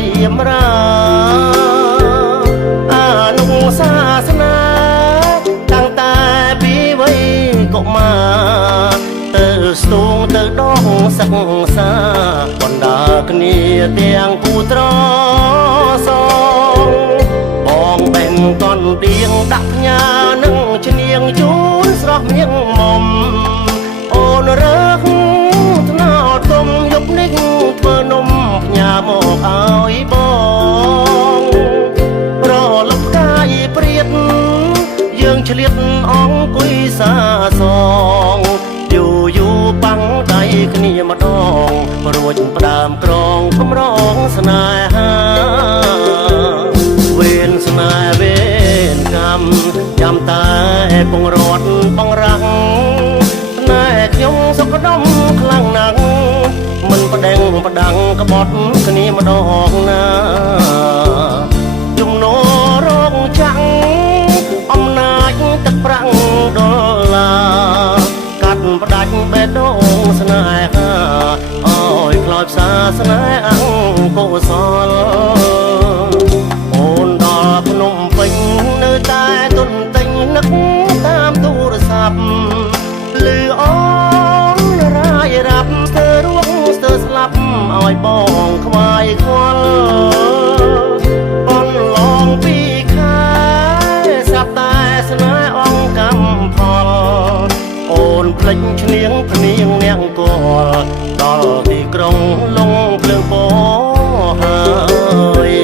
រៀមរាអានុសាសនាតាំងតែពីវ័យកុមារទៅស្ទងទៅដងសិក្សាបណ្ដាគ្នាទាំងគូត្រសងបងបេងកនដៀងដាក់ផ្ញើនឹងឈ្នៀងជូនស្រស់មៀងមុំអូនរើសថ្នោតទុំយប់នេះធ្វើនំផ្ញើមកឲ្យបងប្រលប់កាយព្រាតយើងឆ្លៀតអង្គុយសាសងយូរបាំងដៃគ្នាម្ដងរួចផ្ដើមក្រងកម្រងស្នេហាវេនស្នេហ៍វេនកម្មចាំតែពងរត់បងរាំងណែខ្ញុំសុខដុមខ្លាំងណាស់មិនប្តេងប្តាំងក្បត់គ្នាម្ដងណាជំនោរងចាំងអំណាចទឹកប្រាំងដុល្លារកាត់ផ្ដាច់បេះដូងស្នេហាអើយខ្លោចផ្សាស្នេហ៍អង្គកុសលអូនដល់ភ្នំពេញនៅតែទុនទិញនឹកតាមទូរស័ព្ទលឺអូនរាយរាប់ស្ទើររួងស្ទើរស្លាប់ឲ្យបងខ្វាយខ្វល់បនឡងពីខែស្រាប់តែស្នេហ៍អង្គកម្មផលអូនភ្លេចឈ្នៀងភ្នៀងនាងកលដល់ទីក្រុងលងភ្លើងពោហើយ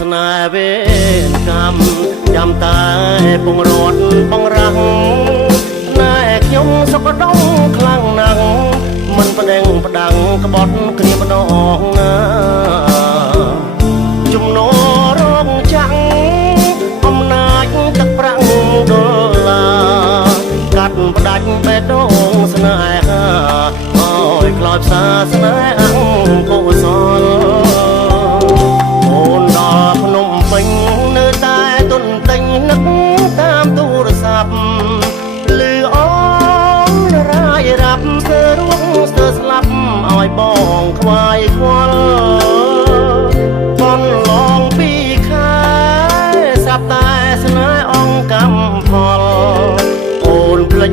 ស្នេហ៍វេនកម្មចាំតែពងរត់បងរាំងណែខ្ញុំសុខដុមខ្លាំងណាស់មិនប្តេងប្តាំងក្បត់គ្នាម្ដងណាជំនោរងចាំងអំណាចទឹកប្រាំងដុល្លារកាត់ផ្ដាច់បេះដូងស្នេហាអើយខ្លោចផ្សាស្នេហ៍អង្គកុសលនៅតែទុនទិញនឹកតាមទូរស័ព្ទលឺអូនរាយរាប់ស្ទើររួងស្ទើរស្លាប់ឲ្យបងខ្វាយខ្វល់បនឡងពីខែស្រាប់តែស្នេហ៍អង្គកម្មផលអូនភ្លេច